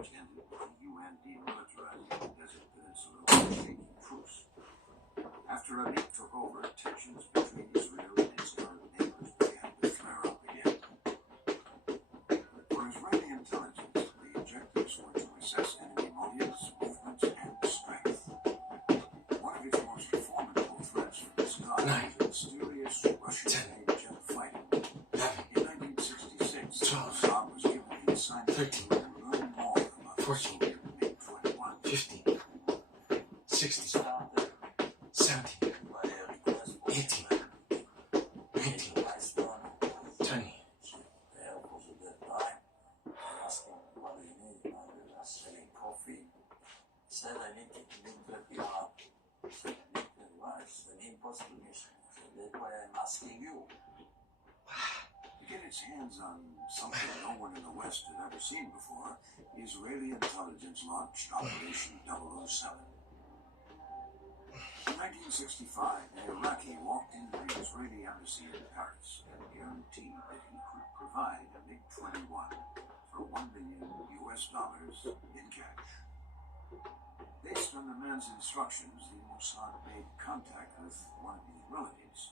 which ended with the UN demilitarizing the Desert Peninsula with a shaky truce. After Amin took over, tensions between Israel and its Arab neighbors began to flare up again. For Israeli intelligence, the objectives were to assess enemy motives, movements, and strength. One of its most formidable threats from the sky was a mysterious Russian-made jet fighter. In 1966, Mossad was given the assignment to learn more about the Soviet MiG-21. 15, 16, 17, 18, 19, 20. Said I need to be out. An impossible mission. That's why I'm asking you. To get its hands on something no one in the West had ever seen before, Israeli intelligence launched Operation 007. In 1965, an Iraqi walked into the Israeli embassy in Paris and guaranteed that he could provide a MiG-21 for $1 million in cash. Based on the man's instructions, the Mossad made contact with one of his relatives,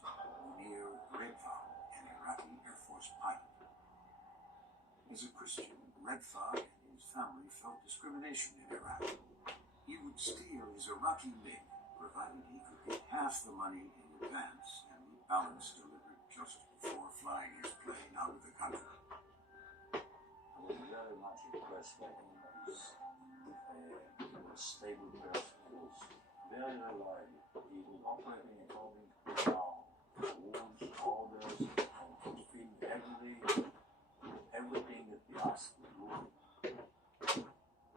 Munir Redfa, an Iraqi Air Force pilot. As a Christian, Redfa and his family felt discrimination in Iraq. He would steal his Iraqi MiG, provided he could get half the money in advance and the balance delivered just before flying his plane out of the country. I was very much impressed by him. He was a stable person. He was very reliable. He was operating according to the law, rules, orders, and fulfilled everything that we asked to do.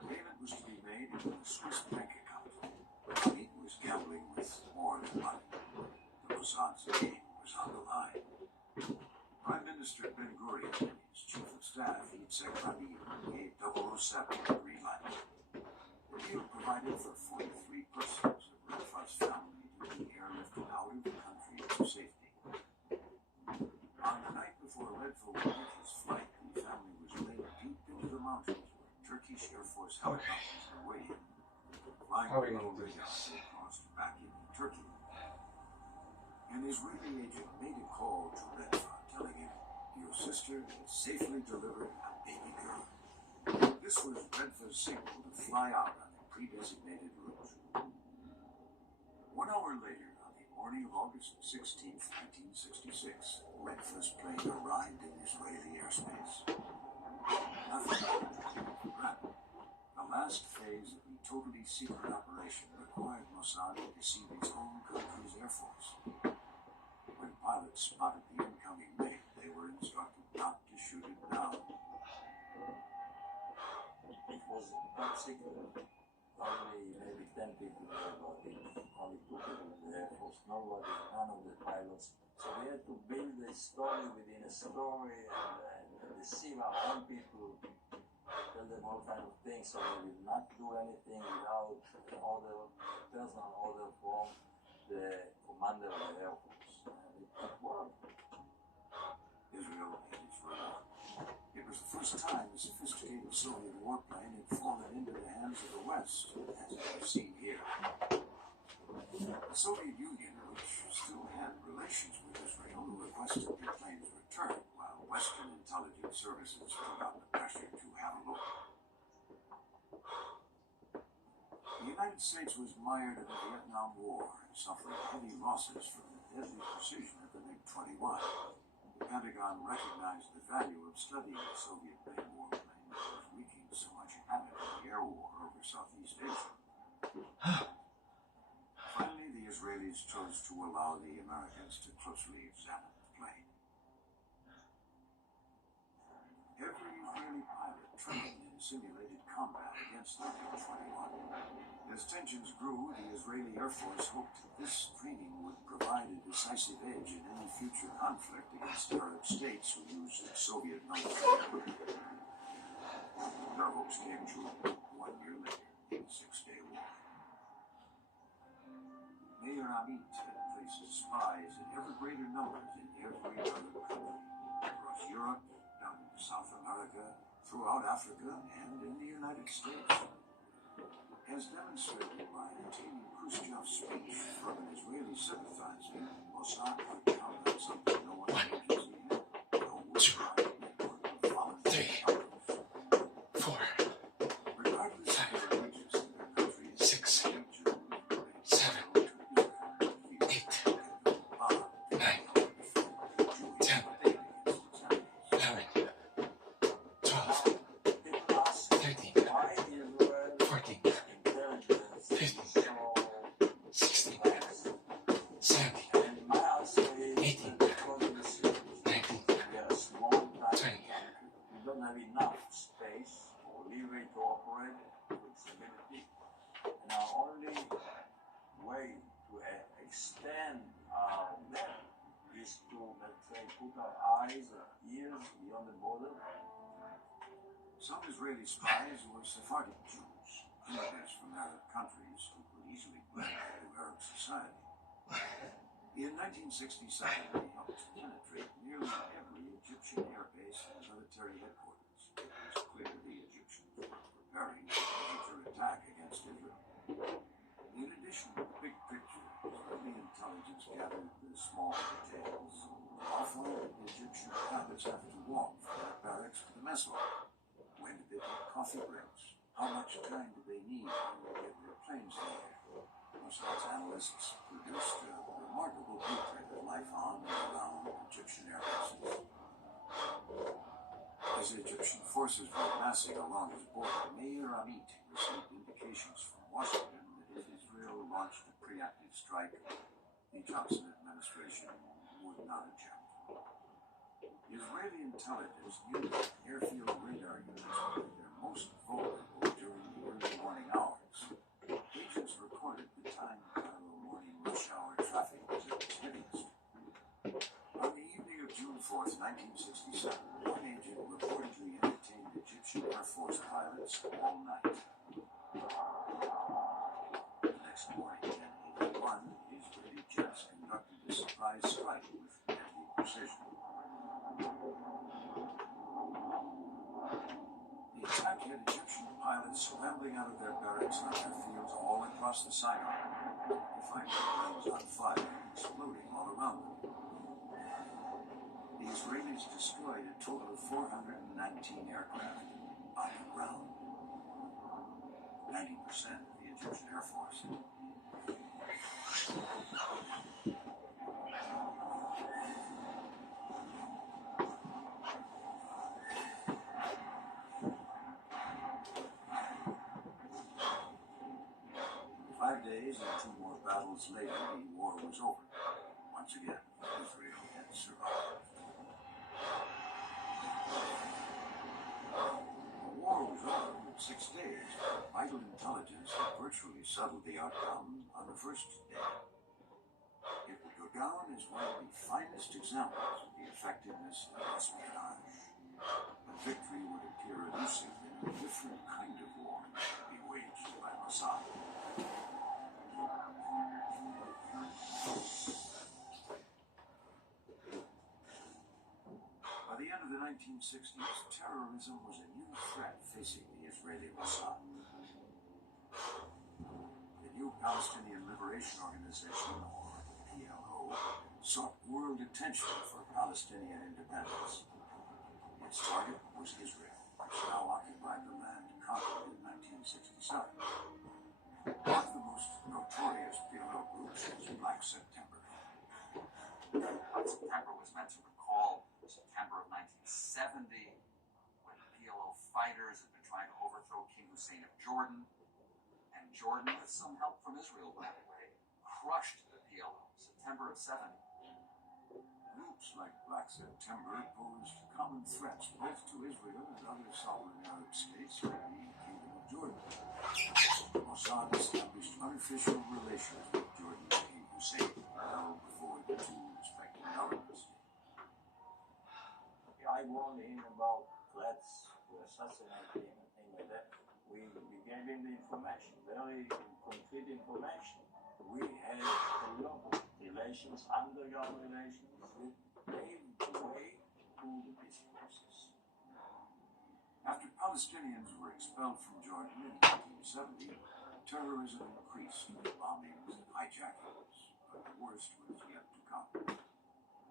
Payment was to be made in a Swiss bank account. He was gambling with more than money. The Mossad's name was on the line. Prime Minister Ben Gurion and his chief of staff, Yitzhak Rabin, gave 007 the green light. The deal provided for 43 persons of Redfa's family to be airlifted out of the country to safety. On the night before Redfa would make his flight, the family was laid deep into the mountains where Turkish Air Force helicopters were waiting. Flying over the crossed back into Turkey. An Israeli agent made a call to Redfa, telling him, "Your sister has safely delivered a baby girl." This was Redfa's signal to fly out on the pre-designated route. 1 hour later, on the morning of August 16, 1966, Redfa's plane arrived in Israeli airspace. Nothing but granted. The last phase of the totally secret operation required Mossad to deceive its own country's Air Force. When pilots spotted the incoming MiG, they were instructed not to shoot it down. It was top secret. Only maybe 10 people knew about it. Only 2 people in the Air Force. Nobody, none of the pilots. So we had to build a story within a story and deceive our own people, tell them all kind of things, so they will not do anything without personal order from the commander of the Air Force. And it worked. Israel had its reward. It was the first time a sophisticated Soviet warplane had fallen into the hands of the West, as we've seen here. The Soviet Union, which still had relations with Israel, requested the plane's return, while Western intelligence services put on the pressure to have a look. The United States was mired in the Vietnam War and suffered heavy losses from the deadly precision of the MiG-21. The Pentagon recognized the value of studying the Soviet-made warplane that was wreaking so much havoc in the air war over Southeast Asia. Finally, the Israelis chose to allow the Americans to closely examine the plane. Every Israeli pilot trained in simulated combat against the MiG-21. As tensions grew, the Israeli Air Force hoped that this training would provide a decisive edge in any future conflict against Arab states who used Soviet military equipment. Their hopes came true 1 year later in the Six-Day War. Mayor Amit had placed spies in ever greater numbers in every other country, across Europe, down to South America, throughout Africa, and in the United States. United States. As demonstrated by obtaining Khrushchev's speech from an Israeli sympathizer, Mossad would count on something no one agency had. No worldwide network of voluntary others. 4, Regardless of their allegiance to their countries, 6, Jews, 7, 8, 9, 10, 11, 12, People ask 13, why Israel 14, intelligence is 15, so 16, advanced. 17, And my answer is 18, because of the security. 19, We are a small tiny 20. country. We don't have enough space or leeway to operate with stability. And our only way to extend our net is to, let's say, put our eyes or ears beyond the border. Some Israeli spies were Sephardic Jews, immigrants from Arab countries who could easily blend into Arab society. In 1967, they helped penetrate nearly every Egyptian airbase and military headquarters. It was clear the Egyptians were preparing for a major attack against Israel. In addition to the big picture, Israeli intelligence gathered the small details. How far did the Egyptian pilots have to walk from their barracks to the mess hall? When did they take coffee breaks? How much time did they need to get their planes in the air? Mossad's analysts produced a remarkable blueprint of life on and around Egyptian air bases. As Egyptian forces were massing along his border, Meir Amit received indications from Washington that if Israel launched a preemptive strike, the Johnson administration would not object. Israeli intelligence knew that airfield radar units were at their most vulnerable during the early morning hours. Agents recorded the time Cairo morning rush hour traffic was at its heaviest. On the evening of June 4th, 1967, one agent reportedly entertained Egyptian Air Force pilots all night. The next morning, at 8:01, Israeli jets conducted a surprise strike with deadly precision. The attack had Egyptian pilots scrambling out of their barracks on airfields all across the Sinai. They find their planes on fire and exploding all around them. The Israelis destroyed a total of 419 aircraft on the ground. 90% of the Egyptian Air Force. 5 days and 2 more battles later, the war was over. Once again, Israel had survived. The war was over in 6 days. Vital intelligence had virtually settled the outcome on the first day. It would go down as one of the finest examples of the effectiveness of espionage. But victory would appear elusive in a different kind of war to be waged by Mossad. By the end of the 1960s, terrorism was a new threat facing the Israeli Mossad. The new Palestinian Liberation Organization, or PLO, sought world attention for Palestinian independence. Its target was Israel, which now occupied the land conquered in 1967. One of the most notorious PLO groups was Black September. Black September was meant to recall September of 1970, when PLO fighters had been trying to overthrow King Hussein of Jordan, and Jordan, with some help from Israel, by the way, crushed the PLO. September of 70. Groups like Black September posed common threats both to Israel and other sovereign Arab states like the Kingdom of Jordan. Mossad established unofficial relations with Jordan's King Hussein well before the two respective governments. I warned him about threats to assassinate him and things like that. We gave him the information, very concrete information. We had a lot of relations, underground relations, that paved the way to the peace process. After Palestinians were expelled from Jordan in 1970, terrorism increased with bombings and hijackings, but the worst was yet to come.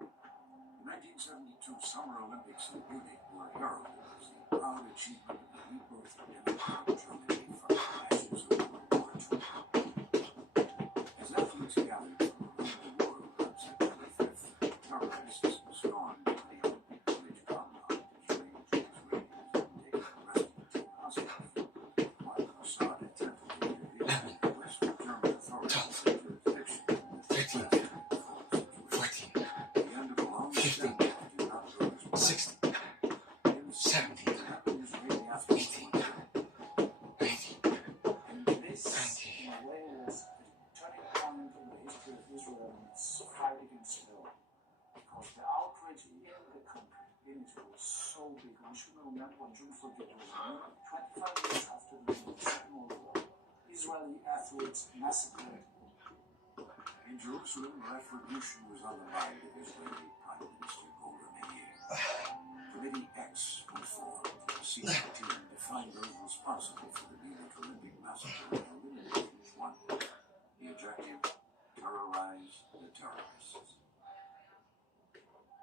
The 1972 Summer Olympics in Munich were heralded as the proud achievement of the rebirth of democratic Germany from the ashes of World War II. As athletes gathered from around the world on September 5th, terrorists stormed the Olympic Village compound, killing Israelis and taking the rest of the team hostage. While Mossad attempted to intervene, the West German authorities took jurisdiction and 13, the 14, the end of a long 15, standing did not go as planned. 16, In the 17, Israeli athletes 18, were killed. 19, And this, 20. in a way, was a turning point in the history of Israel and its fight against terror. Because the outrage in the country, in Israel, was so big. We should remember, and shouldn't forget, it was 25 years after the Second World War. Israeli athletes massacred. In Jerusalem, retribution was on the mind of Israeli Prime Minister Golda Meir. Committee X was formed. A secret team defined those responsible for the Munich Olympic massacre and eliminated each one. The objective: terrorize the terrorists.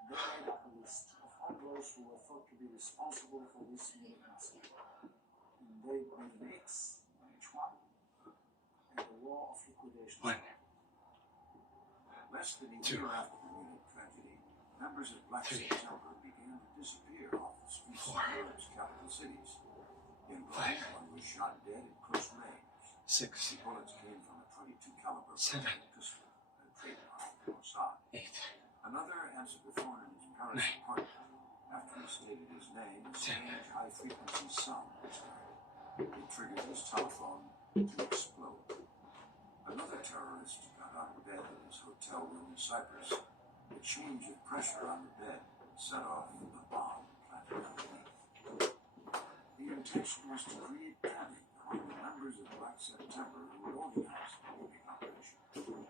They made up a list of all those who were thought to be responsible for this Munich massacre. And they made an X on each one, and the war of liquidation. 1, Less than a Two. year after the Munich tragedy, members of Black Three. September began to disappear off the streets Four. of Europe's capital cities. In Rome, Five. one was shot dead at close range. 6, The bullets came from a .22 caliber Seven. pistol, a trademark of Mossad. 8, Another answered the phone in his Paris Nine. apartment. After he stated his name, a strange high-frequency sound was heard. It triggered his telephone to explode. Another terrorist got out of bed in his hotel room in Cyprus. A change of pressure on the bed set off a bomb planted underneath. The intention was to create panic among the members of Black September who had organized the bombing operation.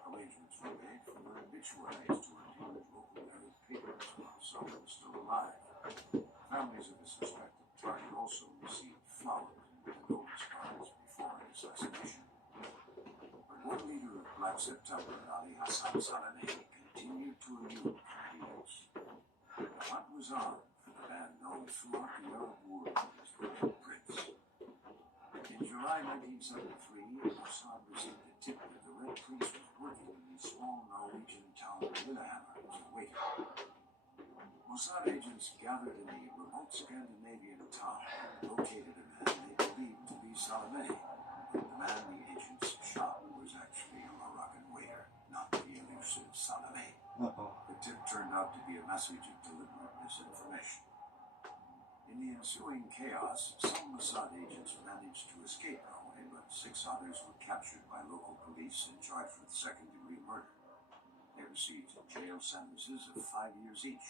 Arrangements were made for their obituaries to appear in local Arab papers while some were still alive. Families of the suspected target also received flowers and condolence cards before an assassination. But one leader of Black September, Ali Hassan Salameh, continued to elude committees. The hunt was on for the man known throughout the Arab world as the Red Prince. In July 1973, Mossad received a tip that the Red Prince was working in the small Norwegian town of Lillehammer as a waiter. Mossad agents gathered in the remote Scandinavian town and located a man they believed to be Salameh. But the man the agents shot was actually a Moroccan waiter, not the elusive Salameh. The tip turned out to be a message of deliberate misinformation. In the ensuing chaos, some Mossad agents managed to escape Norway, but 6 others were captured by local police and charged with second-degree murder. They received jail sentences of 5 years each.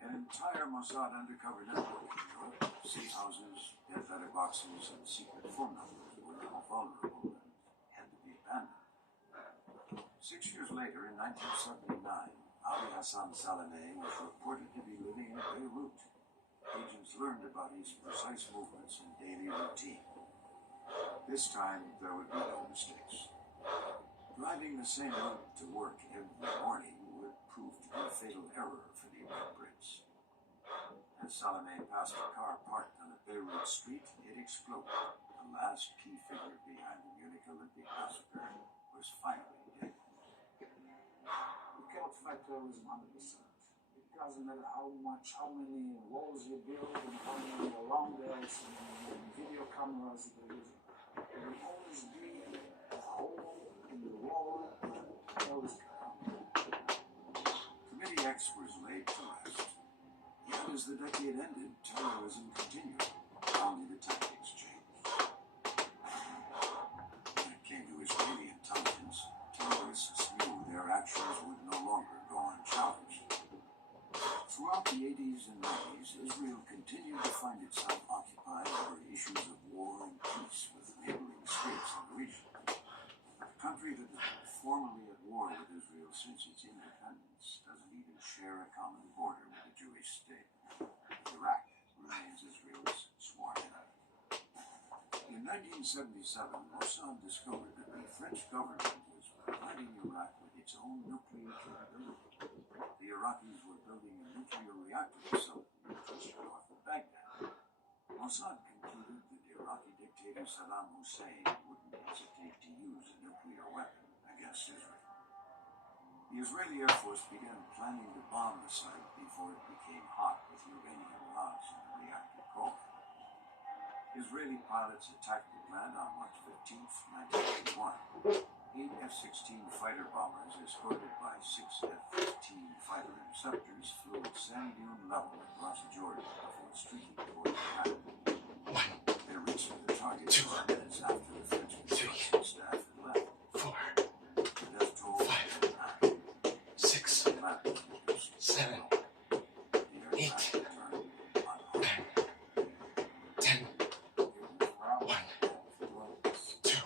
An entire Mossad undercover network in Europe, safe houses, death letterboxes, and secret phone numbers were all vulnerable and had to be abandoned. 6 years later, in 1979, Ali Hassan Salameh was reported to be living in Beirut. Agents learned about his precise movements and daily routine. This time, there would be no mistakes. Driving the same route to work every morning would prove to be a fatal error for the Red Prince. As Salameh passed a car parked on a Beirut street, it exploded. The last key figure behind the Munich Olympic massacre was finally dead. You cannot fight terrorism 100%. It doesn't matter how many walls you build and how many alarm bells and video cameras you use. There will always be a hole in the wall where terrorists can come. Committee X was laid to rest. Yet as the decade ended, terrorism continued. Only the tactics changed. When it came to Israeli intelligence, terrorists knew their actions would no longer go unchallenged. Throughout the 80s and 90s, Israel continued to find itself occupied over issues of war and peace with neighboring states in the region. A country that has been formally at war with Israel since its independence doesn't even share a common border with a Jewish state. Iraq remains Israel's 1977, Mossad discovered that the French government was providing Iraq with its own nuclear capability. The Iraqis were building a nuclear reactor facility just north of Baghdad. Mossad concluded that Iraqi dictator Saddam Hussein wouldn't hesitate to use a nuclear weapon against Israel. The Israeli Air Force began planning to bomb the site before it became hot with uranium rods in the reactor core. Israeli pilots attacked the plant on March 15, 1981. 8 F-16 fighter bombers, escorted by 6 F-15 fighter interceptors, flew at sand dune level across Jordan before streaking toward Iraq. They reached the target 2 minutes after the French construction staff had left. 4, The death toll 5, 6, 7, 8, 9, 10, 1, 2,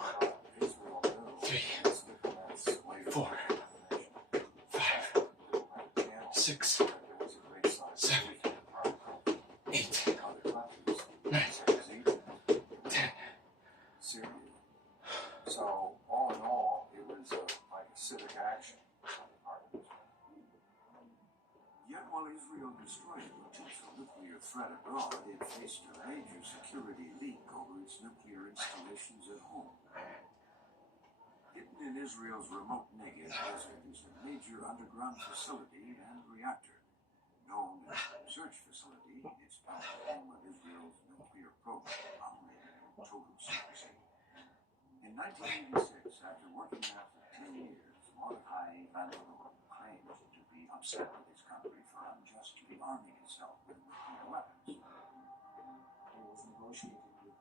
3, 4, 5, 6, 7, 8, 9, 10. Syria. So, all in all, it was like a civic action. Yet while Israel destroyed a potential nuclear threat abroad, it faced a major security leak over its nuclear installations at home. Hidden in Israel's remote Negev desert is a major underground facility and reactor. Known as the research facility, it's now the home of Israel's nuclear program, operated in total secrecy. In 1986, after working there for 10 years, Mordechai Van Leeuwen claimed to be upset with his country for unjustly arming itself with nuclear weapons. He was negotiating with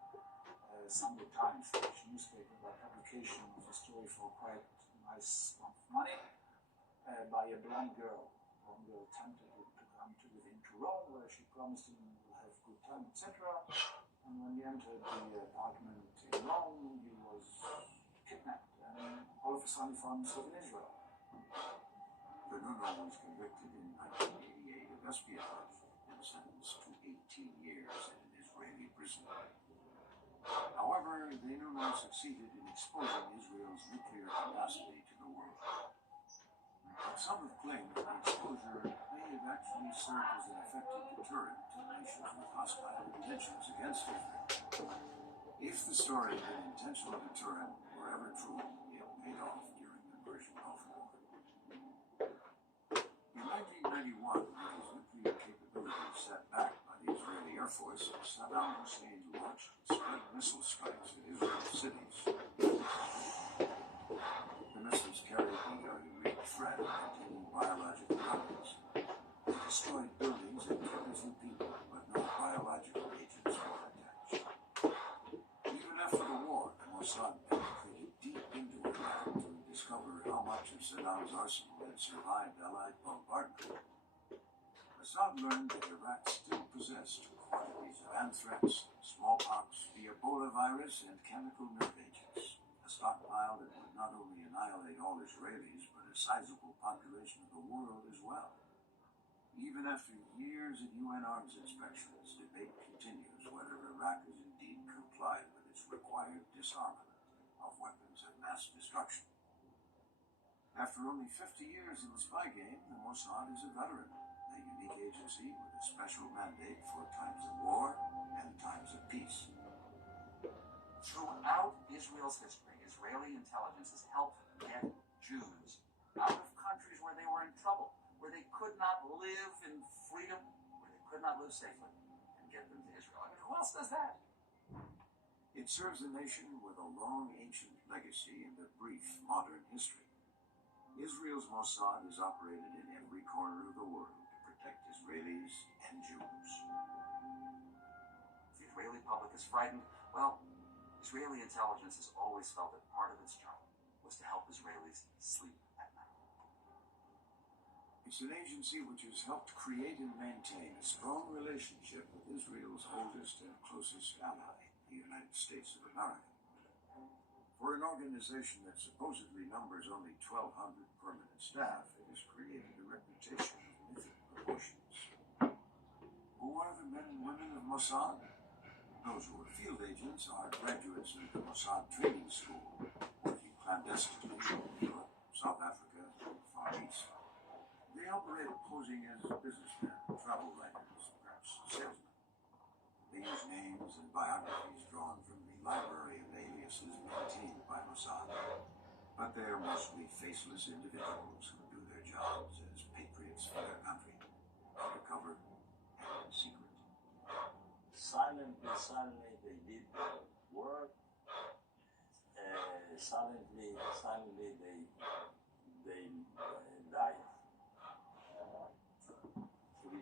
Sunday Times, French newspaper, about publication of a story for quite a nice sum of money by a blonde girl. The blonde girl tempted him to come to Rome, where she promised him will have a good time, etc. And when he entered the apartment in Rome, he was kidnapped, and all of a sudden he found himself in Israel. Vanunu was convicted in 1988 of espionage and sentenced to 18 years in an Israeli prison. However, Vanunu succeeded in exposing Israel's nuclear capacity to the world. But some have claimed that the exposure may have actually served as an effective deterrent to nations with hostile intentions against Israel. If the story of an intentional deterrent were ever true, it paid off during the Persian Gulf War. In 1991, with his nuclear capabilities set back by the Israeli Air Force, Saddam Hussein launched spread missile strikes at Israeli cities. The missiles carried the unique threat of containing biological weapons. They destroyed buildings and killed a few people, but no biological agents were attached. Even after the war, the Mossad penetrated deep into Iraq to discover how much of Saddam's arsenal had survived Allied bombardment. Mossad learned that Iraq still possessed quantities of anthrax, smallpox, the Ebola virus, and chemical nerve agents, a stockpile that would not only annihilate all Israelis, but a sizable population of the world as well. Even after years of UN arms inspections, debate continues whether Iraq has indeed complied with its required disarmament of weapons of mass destruction. After only 50 years in the spy game, the Mossad is a veteran, a unique agency with a special mandate for times of war and times of peace. Throughout Israel's history, Israeli intelligence has helped get Jews out of countries where they were in trouble, where they could not live in freedom, where they could not live safely, and get them to Israel. I mean, who else does that? It serves a nation with a long ancient legacy and a brief modern history. Israel's Mossad is operated in every corner of the world to protect Israelis and Jews. If the Israeli public is frightened, well, Israeli intelligence has always felt that part of its job was to help Israelis sleep at night. It's an agency which has helped create and maintain a strong relationship with Israel's oldest and closest ally, the United States of America. For an organization that supposedly numbers only 1,200 permanent staff, it has created a reputation of mythic proportions. Who are the men and women of Mossad? Those who are field agents are graduates of the Mossad training school, working clandestinely in Europe, South Africa, and the Far East. They operate posing as businessmen, travel writers, perhaps salesmen. They use names and biographies drawn from the library of aliases maintained by Mossad. But they are mostly faceless individuals who do their jobs as patriots for their country, undercover and in secret. Silently they did their work. Silently they died. We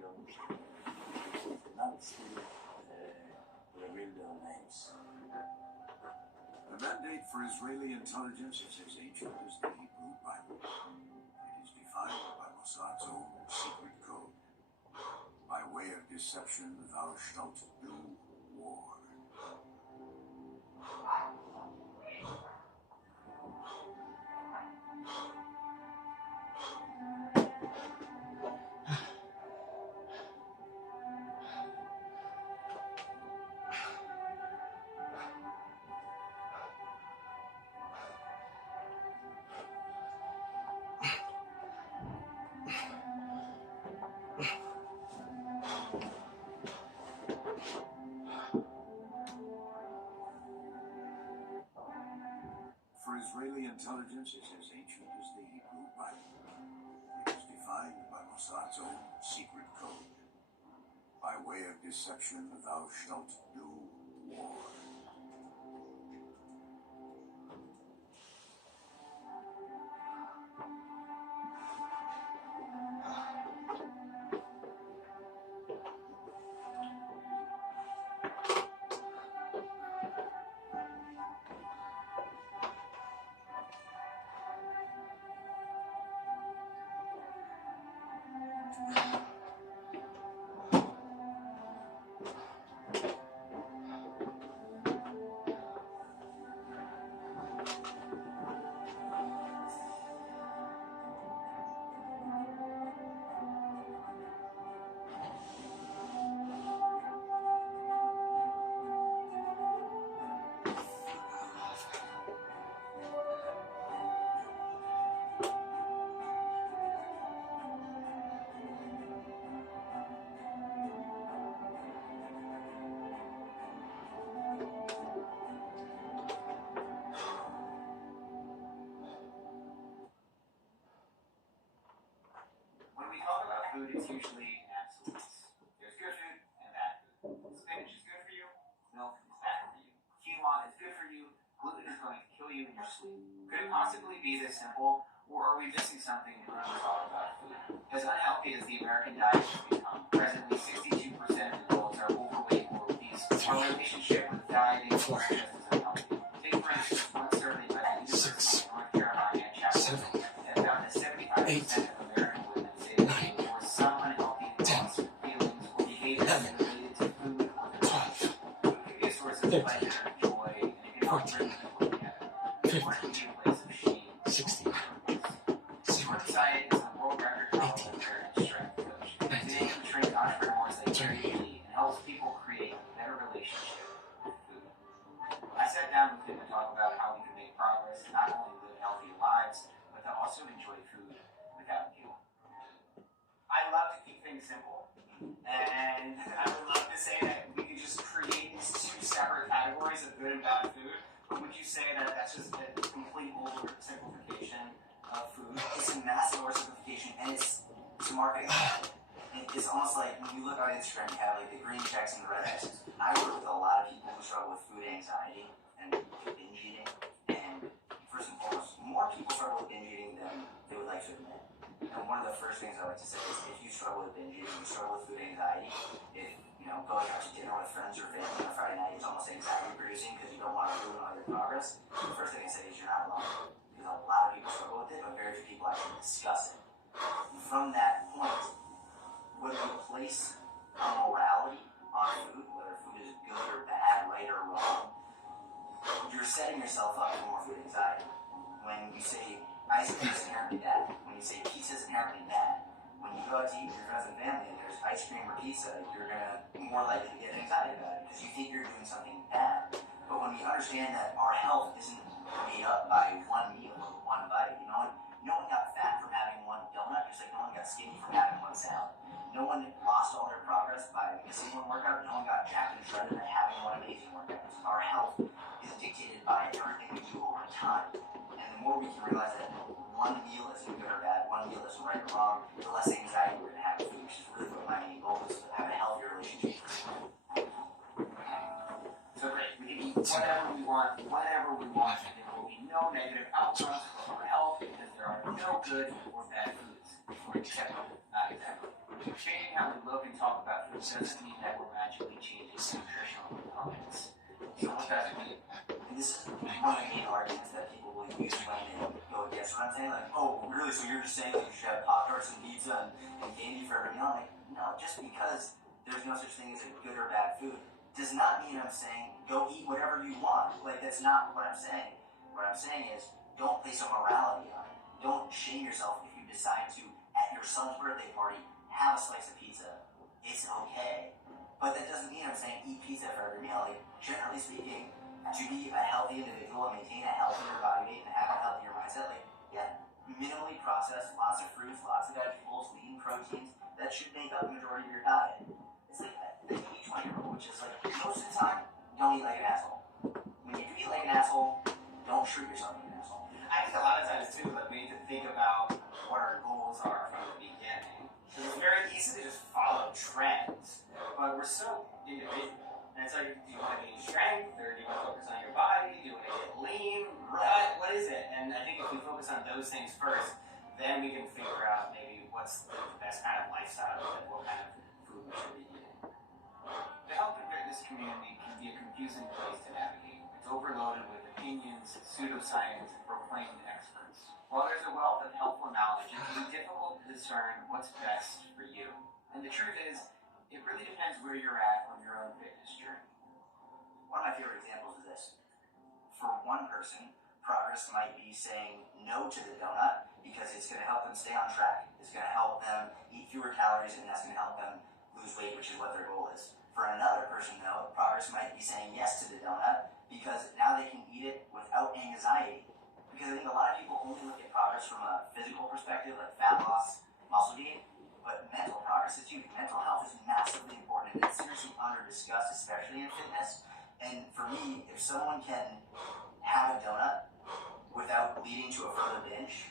cannot still reveal their names. The mandate for Israeli intelligence is as ancient as the Hebrew Bible. It is defined by Mossad's own secret code. By way of deception, thou shalt do war. For Israeli intelligence is as ancient as the Hebrew Bible. It is defined by Mossad's own secret code. By way of deception, thou shalt do war. When we talk about food, it's usually absolutes. There's good food and bad food. Spinach is good for you, milk is bad for you. Quinoa is good for you, gluten is going to kill you in your sleep. Could it possibly be this simple, or are we missing something when we talk about food? As unhealthy as the American diet has become, presently 62% of adults are overweight or obese. Our relationship with dieting is just as unhealthy. Take for instance one survey by the University of North Carolina at Chapel Hill that found that 75% of American women say that they were some unhealthy thoughts, feelings, or behaviors related to food or their life. Food can be a source of pleasure, joy, and it can help bring people together. Or it can be a place of shame. 16. Sports Diet is a world record powerlifter and strength coach. Today he trains entrepreneurs like Gary Vee and helps people create a better relationship with food. I sat down with him to talk about how we can make progress, not only live healthy lives, but to also enjoy food without guilt. I love to keep things simple, and I would love to say that we could just create these two separate categories of good and bad food. But would you say that that's just a complete oversimplification of food? It's a massive oversimplification, and it's marketing. It's almost like when you look on Instagram, you have like the green checks and the red checks. I work with a lot of people who struggle with food anxiety and binge eating. And first and foremost, more people struggle with binge eating than they would like to admit. And one of the first things I like to say is if you struggle with binge eating, you struggle with food anxiety, if going out to dinner with friends or family on a Friday night is almost anxiety producing because you don't want to ruin all your progress, the first thing I say is you're not alone. Because a lot of people struggle with it, but very few people actually discuss it. From that point, whether you place a morality on food, whether food is good or bad, right or wrong, you're setting yourself up for more food anxiety. When you say ice cream is inherently bad, when you say pizza is inherently bad, when when you go out to eat with your friends and family and there's ice cream or pizza, you're gonna be more likely to get anxiety about it because you think you're doing something bad. But when we understand that our health isn't made up by one meal or one bite, no one got fat from having one donut, just like no one got skinny from having one salad. No one lost all their progress by missing one workout. No one got jacked and shredded by having one amazing workout. Our health is dictated by everything we do over time. And the more we can realize that one meal isn't good or bad, one meal isn't right or wrong, the less anxiety we're going to have with food, which is really what my main goal is, to have a healthier relationship with food. So great, we can eat whatever we want, whenever we want, and there will be no negative outcomes for our health because there are no good or bad foods. Except not exactly. Changing how we look and talk about food doesn't mean that we're magically changing nutritional components. So what does it mean? And this is one of the main arguments that people will use when they go against what I'm saying. Like, oh, really? So you're just saying that you should have Pop-Tarts and pizza and candy for every meal? I'm like, no, just because there's no such thing as a good or bad food does not mean I'm saying go eat whatever you want. Like, that's not what I'm saying. What I'm saying is don't place a morality on it. Don't shame yourself if you decide to, at your son's birthday party, have a slice of pizza. It's okay. But that doesn't mean I'm saying eat pizza for every meal. Like, generally speaking, to be a healthy individual and maintain a healthier body weight and have a healthier mindset, like, yeah, minimally processed, lots of fruits, lots of vegetables, lean proteins, that should make up the majority of your diet. It's like the 80-20 rule, which is like, most of the time, don't eat like an asshole. When you do eat like an asshole, don't treat yourself like an asshole. I think a lot of times too, like, we need to think about what our goals are from the beginning. It's very easy to just follow trends, but we're so individual. And it's like, do you want to gain strength, or do you want to focus on your body? Do you want to get lean? What is it? And I think if we focus on those things first, then we can figure out maybe what's the best kind of lifestyle and what kind of food we should be eating. The health and fitness community can be a confusing place to navigate. It's overloaded with opinions, pseudoscience, and proclaimed experts. While there's a wealth of helpful knowledge, it can be difficult to discern what's best for you. And the truth is, it really depends where you're at on your own fitness journey. One of my favorite examples is this. For one person, progress might be saying no to the donut because it's going to help them stay on track. It's going to help them eat fewer calories, and that's going to help them lose weight, which is what their goal is. For another person, though, progress might be saying yes to the donut because now they can eat it without anxiety. Because I think a lot of people only look at progress from a physical perspective, like fat loss, muscle gain, but mental progress is huge. Mental health is massively important, and it's seriously under-discussed, especially in fitness. And for me, if someone can have a donut without leading to a further binge,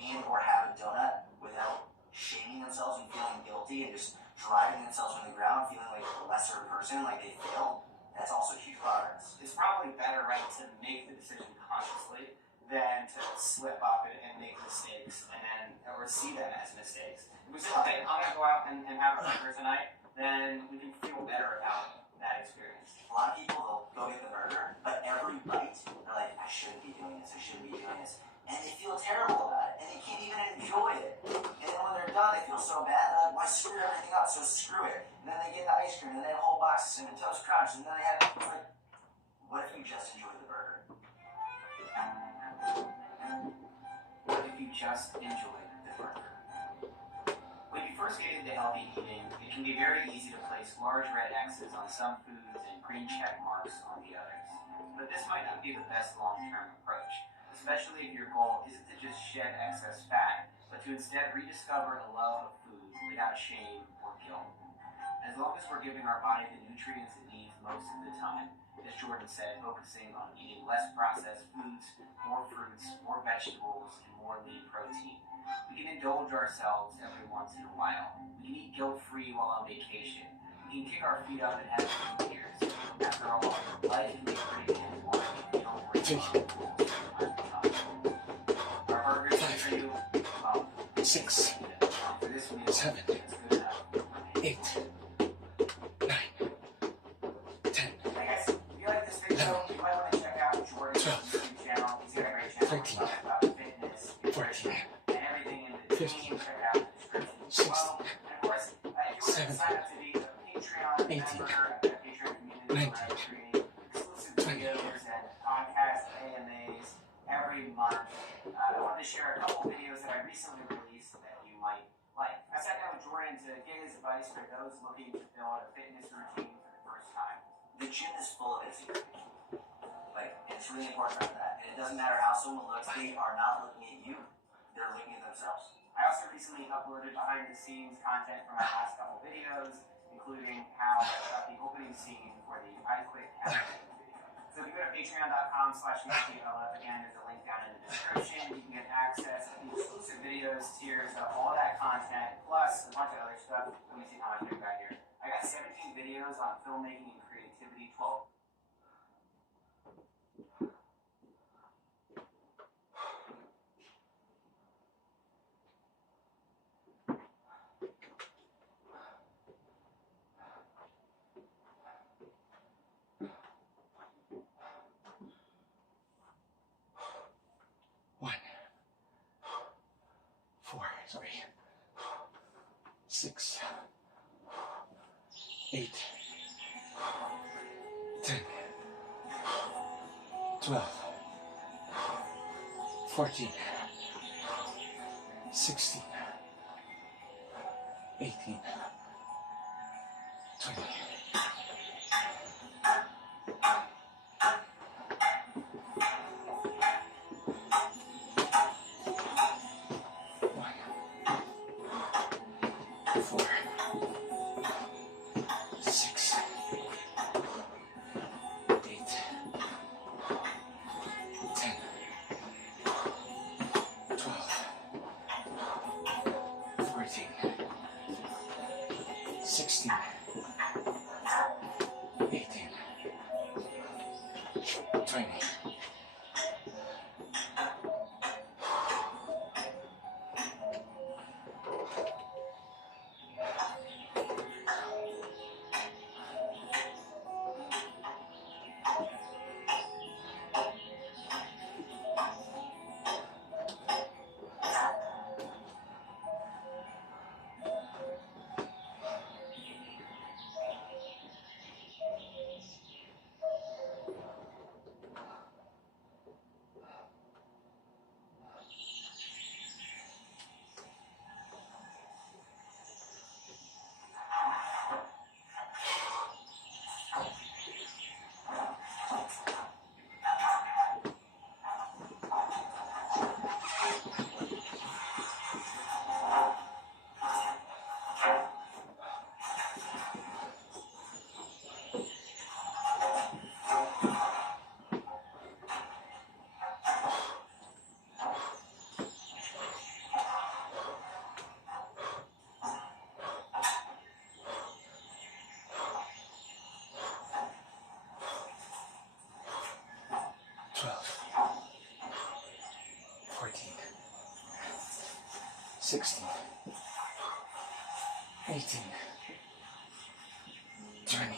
and or have a donut without shaming themselves and feeling guilty and just driving themselves on the ground, feeling like a lesser person, like they failed, that's also huge progress. It's probably better, right, to make the decision consciously than to slip up and make mistakes and then, or see them as mistakes. If we say, okay, I'm going to go out and have a burger tonight, then we can feel better about that experience. A lot of people, they'll go get the burger, but every bite, they're like, I shouldn't be doing this, I shouldn't be doing this. And they feel terrible about it, and they can't even enjoy it. And then when they're done, they feel so bad, they're like, why screw everything up, so screw it. And then they get the ice cream, and then a whole box of Cinnamon Toast Crunch, and then they have, it's like, what if you just enjoyed the burger? What if you just enjoyed the burger? When you first get into healthy eating, it can be very easy to place large red X's on some foods and green check marks on the others. But this might not be the best long-term approach, especially if your goal isn't to just shed excess fat, but to instead rediscover a love of food without shame or guilt. As long as we're giving our body the nutrients it needs most of the time, as Jordan said, focusing on eating less processed foods, more fruits, more vegetables, and more lean protein. We can indulge ourselves every once in a while. We can eat guilt-free while on vacation. We can kick our feet up and have a few beers. After all, life can be pretty damn boring if you don't worry about rules from time to time. Our burgers are for you. Well, 6, for this meal, 7, it's good enough. 8, 9, 10, Hey guys, if you like this video, you might want to check out Jordan's 12, YouTube channel. He's got a great channel 13, about fitness, nutrition, 14, and everything in between. 15, Check out the description as 16, well. And of course, if you want to 17, sign up to be a Patreon 18, member of the Patreon community, where 19, I'm creating exclusive 20. videos and podcast AMAs every month. I wanted to share a couple videos that I recently released that you might Like, I sat down with Jordan to get his advice for those looking to build a fitness routine for the first time. The gym is full of insecurity. Like, it's really important to know that. And it doesn't matter how someone looks, they are not looking at you, they're looking at themselves. I also recently uploaded behind the scenes content from my last couple videos, including how I shot the opening scene for the I Quit Captain video. So if you go to patreon.com/MakeDevelop, again, there's a link down in the description. You can get access to the exclusive videos, tiers, all that content, plus a bunch of other stuff. Let me see how much I got here. I got 17 videos on filmmaking and creativity, 12. One, 4, 6, 8, 10, 12, 14, 16, 18, 20. Sixteen, 18, 20.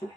1,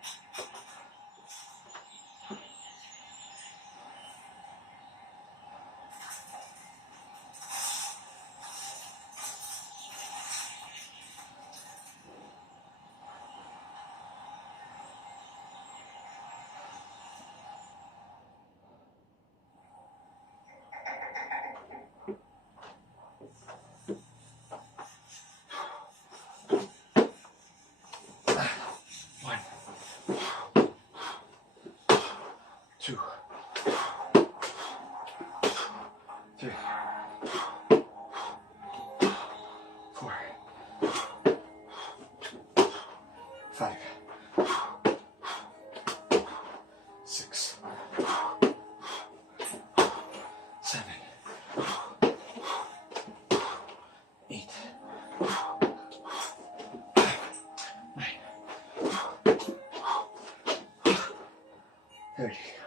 2, 3, 4, 5, 6, 7, 8, 9, 30.